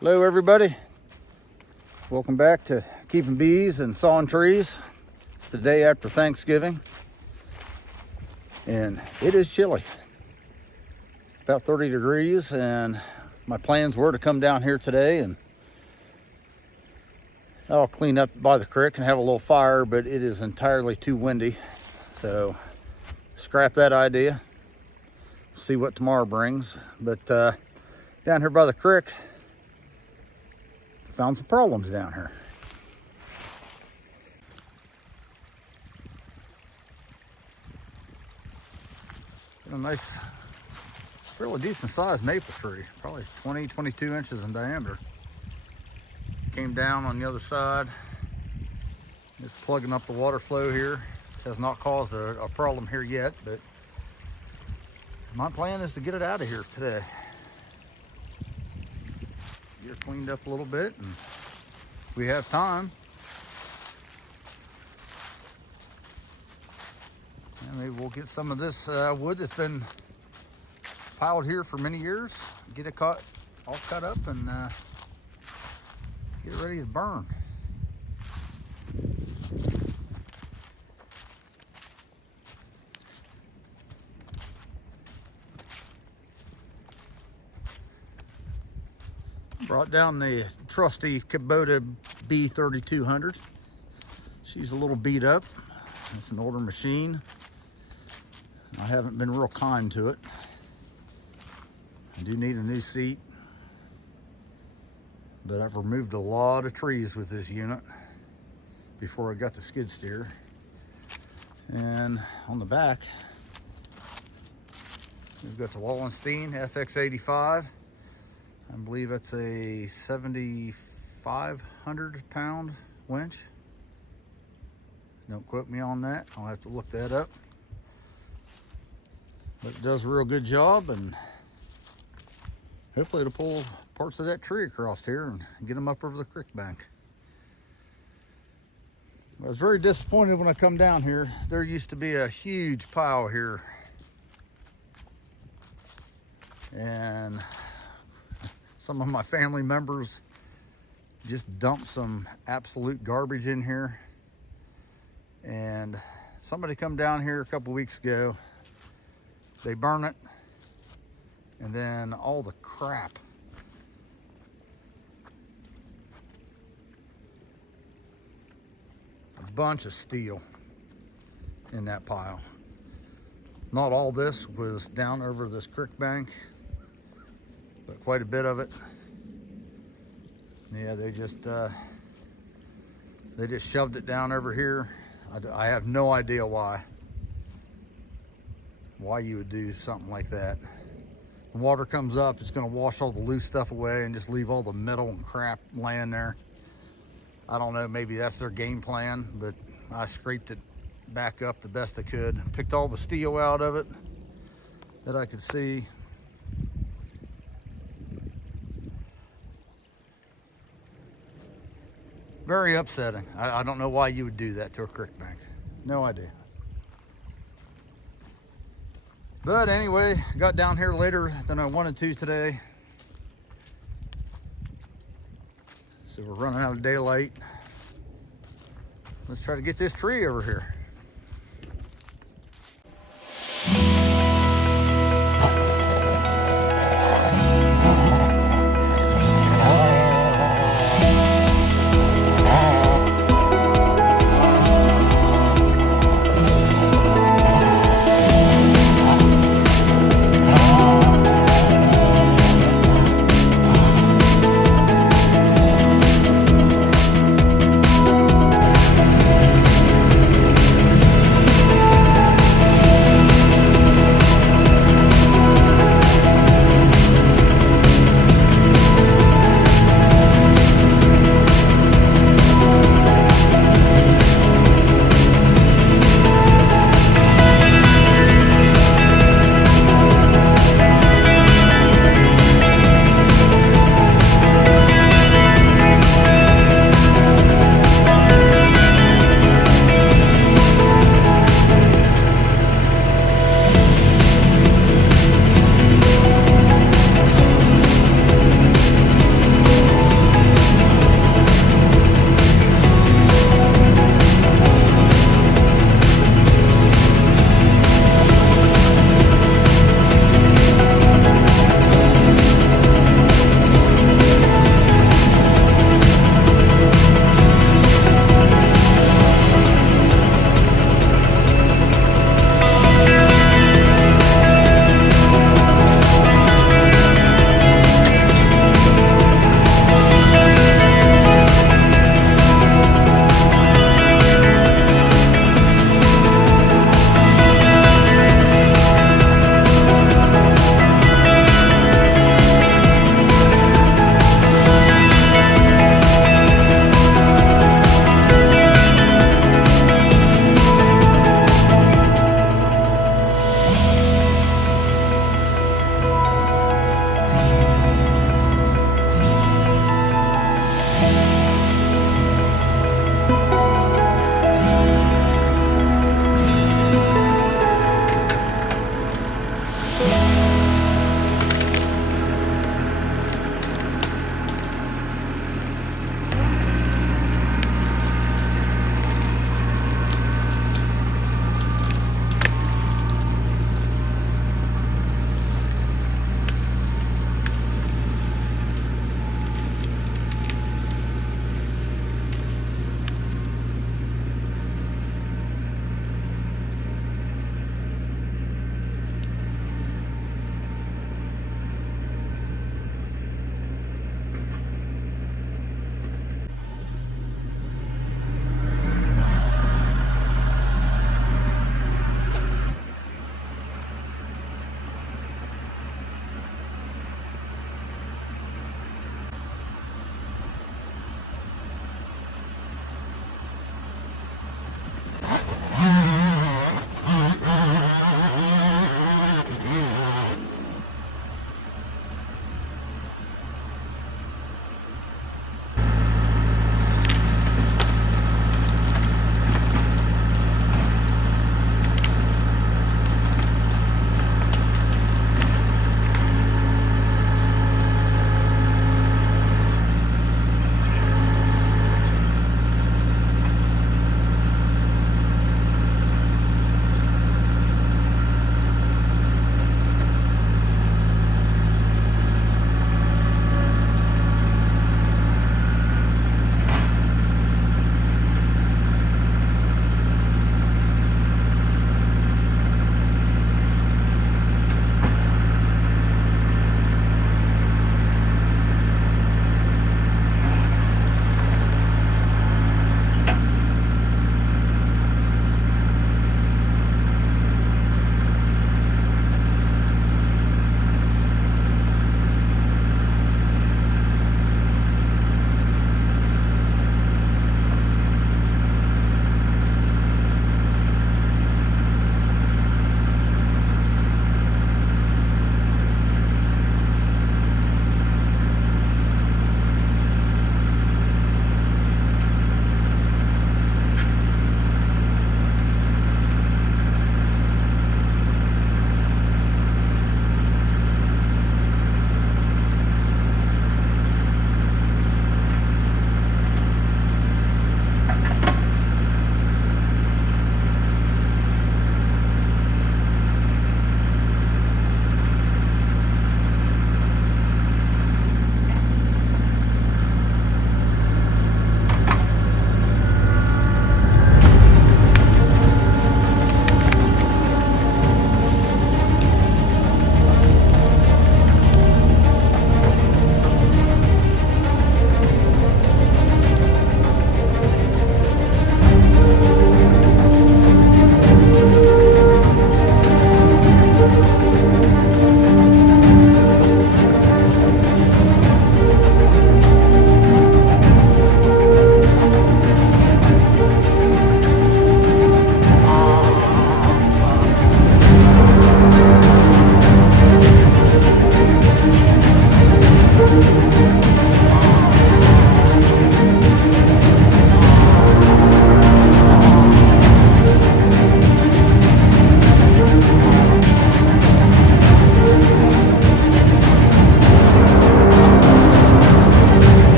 Hello everybody, welcome back to Keeping Bees and Sawing Trees. It's the day after Thanksgiving and it is chilly. It's about 30 degrees and my plans were to come down here today and I'll clean up by the creek and have a little fire, but it is entirely too windy, so scrap that idea. See what tomorrow brings. But down here by the creek, found some problems down here. Got a nice, fairly decent sized maple tree, probably 22 inches in diameter. Came down on the other side, just plugging up the water flow here. Has not caused a problem here yet, but my plan is to get it out of here today. Get it cleaned up a little bit, and we have time. And maybe we'll get some of this wood that's been piled here for many years, get it all cut up, and get it ready to burn. Brought down the trusty Kubota B3200. She's a little beat up. It's an older machine. I haven't been real kind to it. I do need a new seat, but I've removed a lot of trees with this unit before I got the skid steer. And on the back, we've got the Wallenstein FX85. I believe it's a 7,500 pound winch. Don't quote me on that. I'll have to look that up. But it does a real good job, and hopefully it'll pull parts of that tree across here and get them up over the creek bank. I was very disappointed when I come down here. There used to be a huge pile here, and some of my family members just dumped some absolute garbage in here. And somebody come down here a couple weeks ago, they burn it, and then all the crap a bunch of steel in that pile. Not all this was down over this creek bank, but quite a bit of it. Yeah, they just shoved it down over here. I have no idea why you would do something like that. When water comes up, it's going to wash all the loose stuff away and just leave all the metal and crap laying there. I don't know, maybe that's their game plan, but I scraped it back up the best I could. Picked all the steel out of it that I could see. Very upsetting. I don't know why you would do that to a creek bank. No idea. But anyway, I got down here later than I wanted to today. So we're running out of daylight. Let's try to get this tree over here.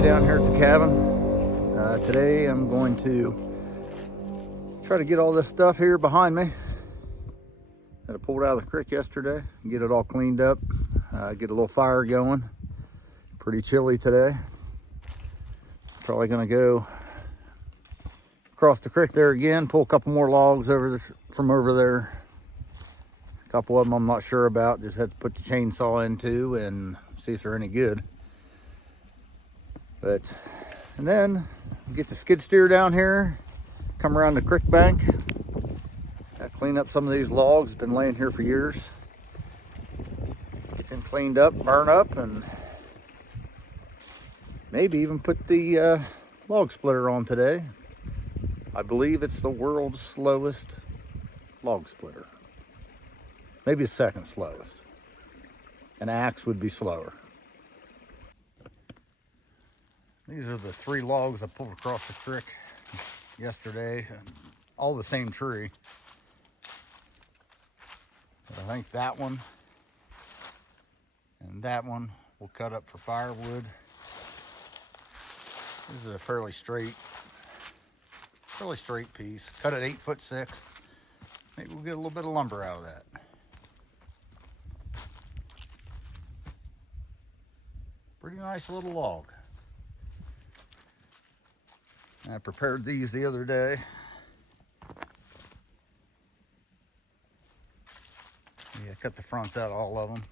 day down here at the cabin. Today I'm going to try to get all this stuff here behind me that I pulled out of the creek yesterday and get it all cleaned up, get a little fire going. Pretty chilly today. Probably gonna go across the creek there again, pull a couple more logs from over there. A couple of them I'm not sure about, just had to put the chainsaw into and see if they're any good. And then get the skid steer down here, come around the creek bank, clean up some of these logs, been laying here for years. Get them cleaned up, burn up, and maybe even put the log splitter on today. I believe it's the world's slowest log splitter. Maybe the second slowest. An axe would be slower. These are the 3 logs I pulled across the creek yesterday, all the same tree. But I think that one and that one will cut up for firewood. This is a fairly straight piece. Cut at 8'6". Maybe we'll get a little bit of lumber out of that. Pretty nice little log. I prepared these the other day. Yeah, cut the fronts out, all of them.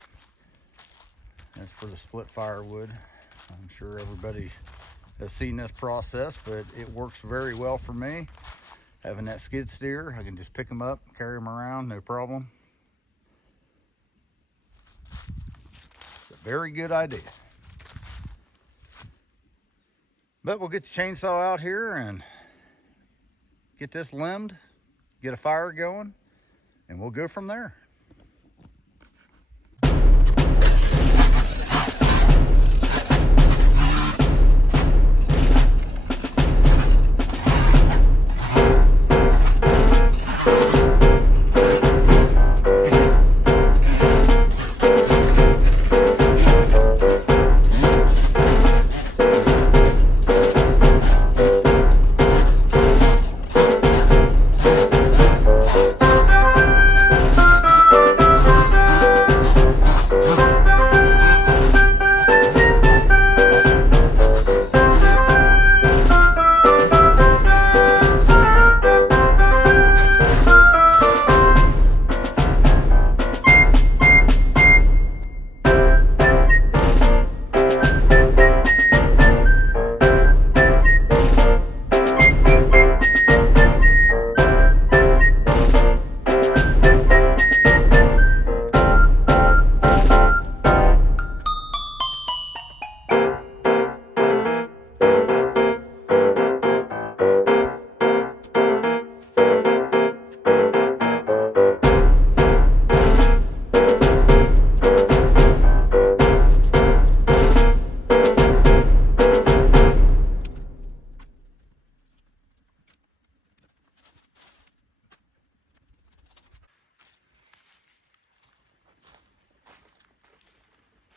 That's for the split firewood. I'm sure everybody has seen this process, but it works very well for me. Having that skid steer, I can just pick them up, carry them around, no problem. It's a very good idea. But we'll get the chainsaw out here and get this limbed, get a fire going, and we'll go from there.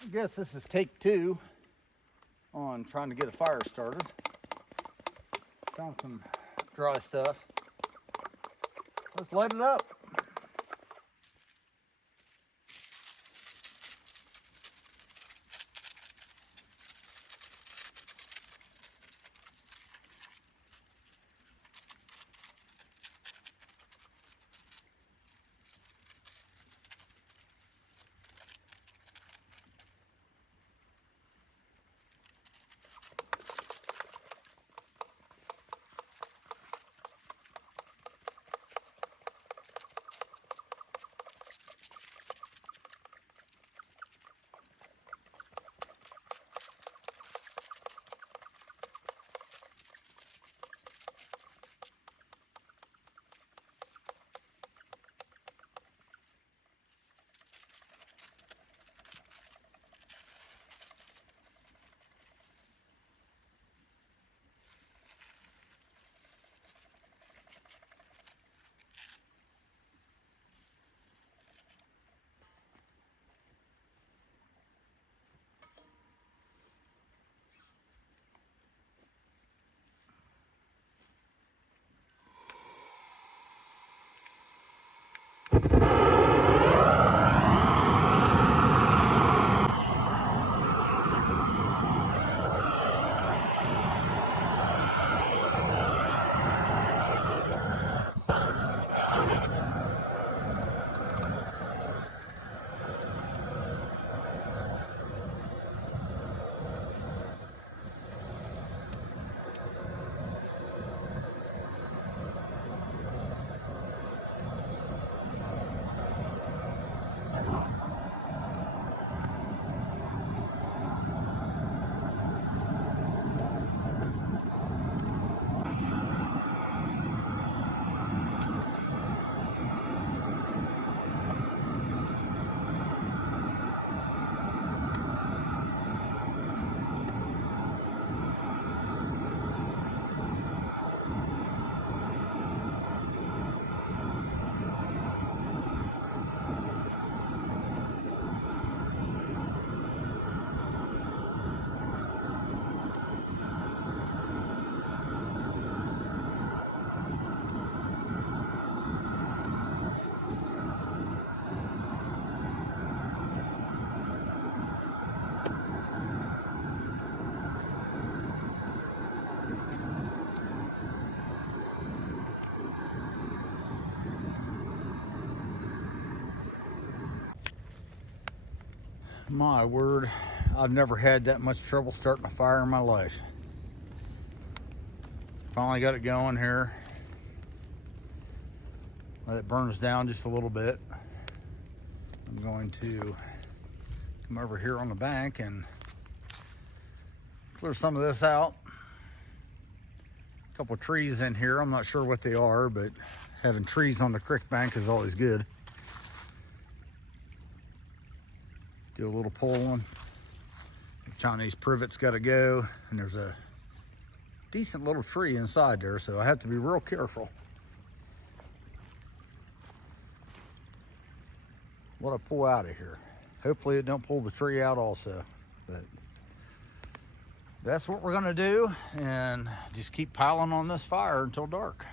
I guess this is take 2 on trying to get a fire started. Found some dry stuff. Let's light it up. My word, I've never had that much trouble starting a fire in my life. Finally got it going here. Let it burns down just a little bit. I'm going to come over here on the bank and clear some of this out. A couple of trees in here. I'm not sure what they are, but having trees on the creek bank is always good. Do a little pulling. The Chinese privet's got to go, and there's a decent little tree inside there, so I have to be real careful. What I pull out of here. Hopefully it don't pull the tree out also, but that's what we're gonna do, and just keep piling on this fire until dark.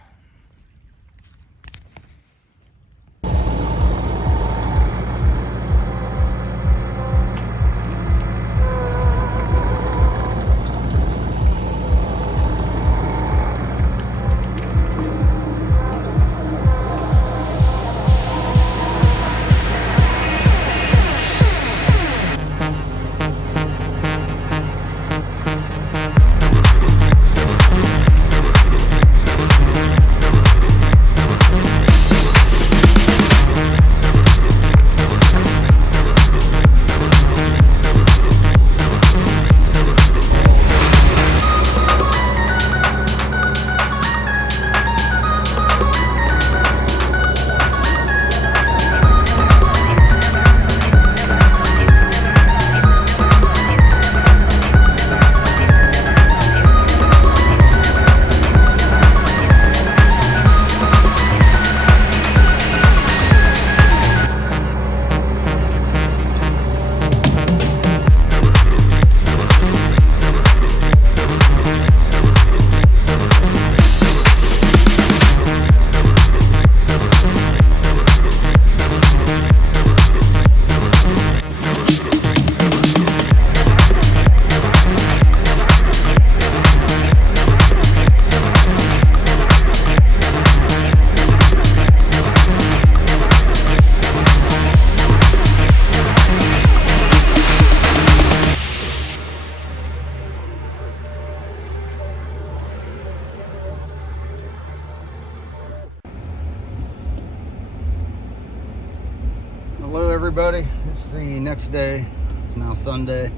Hello everybody, it's the next day. It's now Sunday.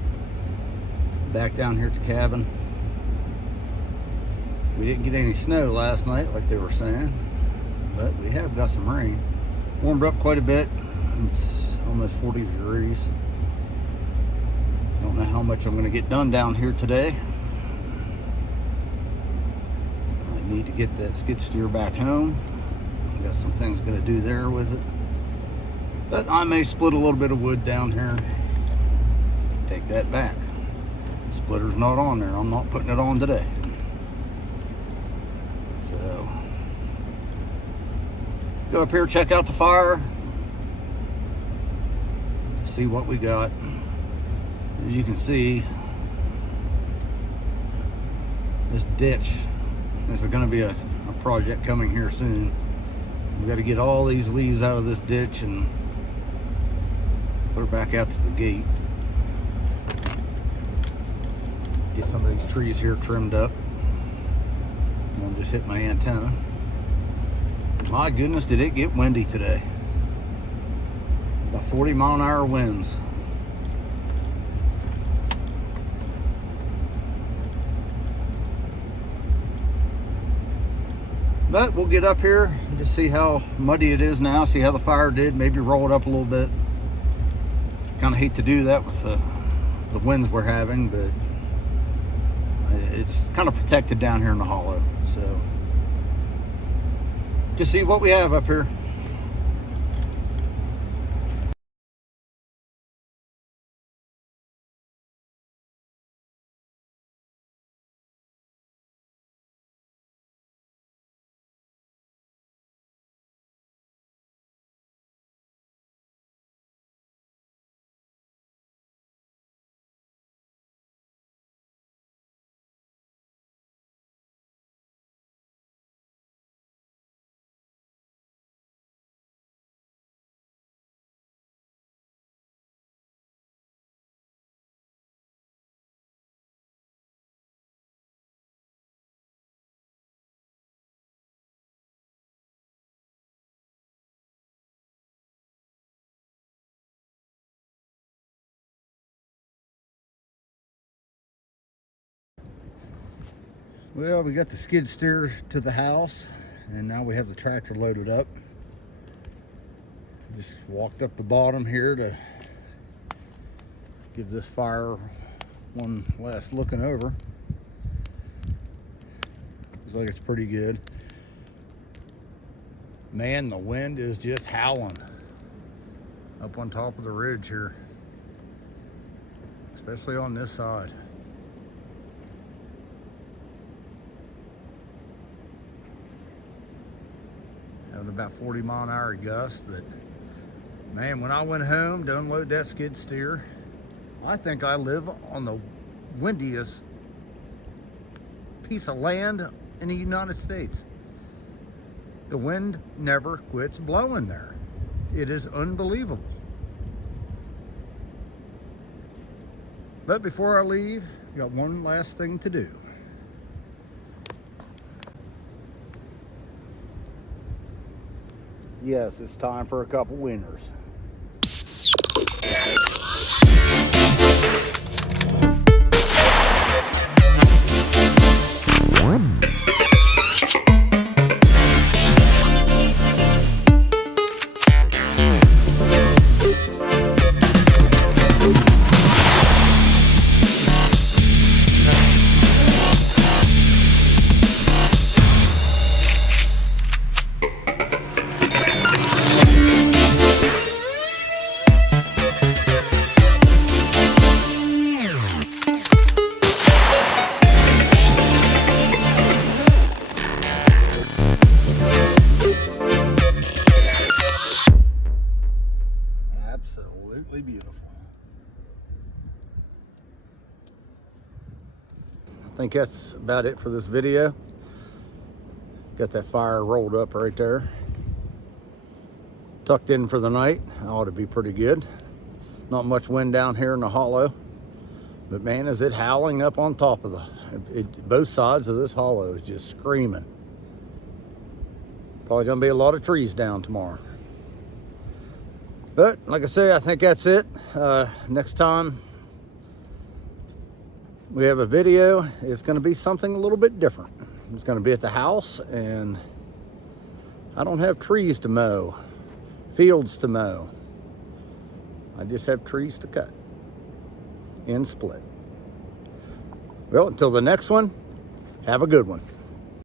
Back down here at the cabin. We didn't get any snow last night like they were saying, but we have got some rain. Warmed up quite a bit. It's almost 40 degrees. Don't know how much I'm going to get done down here today. I need to get that skid steer back home. Got some things going to do there with it. But I may split a little bit of wood down here. Take that back. The splitter's not on there. I'm not putting it on today. So, go up here, check out the fire. see what we got. As you can see, this ditch, this is going to be a project coming here soon. We got to get all these leaves out of this ditch and put her back out to the gate. Get some of these trees here trimmed up. And I'll just hit my antenna. My goodness, did it get windy today. About 40-mile-an-hour winds. But we'll get up here and just see how muddy it is now, see how the fire did, maybe roll it up a little bit. Kind of hate to do that with the winds we're having, but it's kind of protected down here in the hollow. So just see what we have up here. Well, we got the skid steer to the house, and now we have the tractor loaded up. Just walked up the bottom here to give this fire one last looking over. Looks like it's pretty good. Man, the wind is just howling up on top of the ridge here, especially on this side. Having about 40-mile-an-hour gust, but man, when I went home to unload that skid steer, I think I live on the windiest piece of land in the United States. The wind never quits blowing there. It is unbelievable. But before I leave, I got one last thing to do. Yes, it's time for a couple winners. Absolutely beautiful. I think that's about it for this video. Got that fire rolled up right there. Tucked in for the night. Ought to be pretty good. Not much wind down here in the hollow. But man, is it howling up on top of both sides of this hollow is just screaming. Probably gonna be a lot of trees down tomorrow. But like I say, I think that's it. Next time we have a video, it's going to be something a little bit different. It's going to be at the house, and I don't have trees to mow, fields to mow. I just have trees to cut and split. Well, until the next one, have a good one.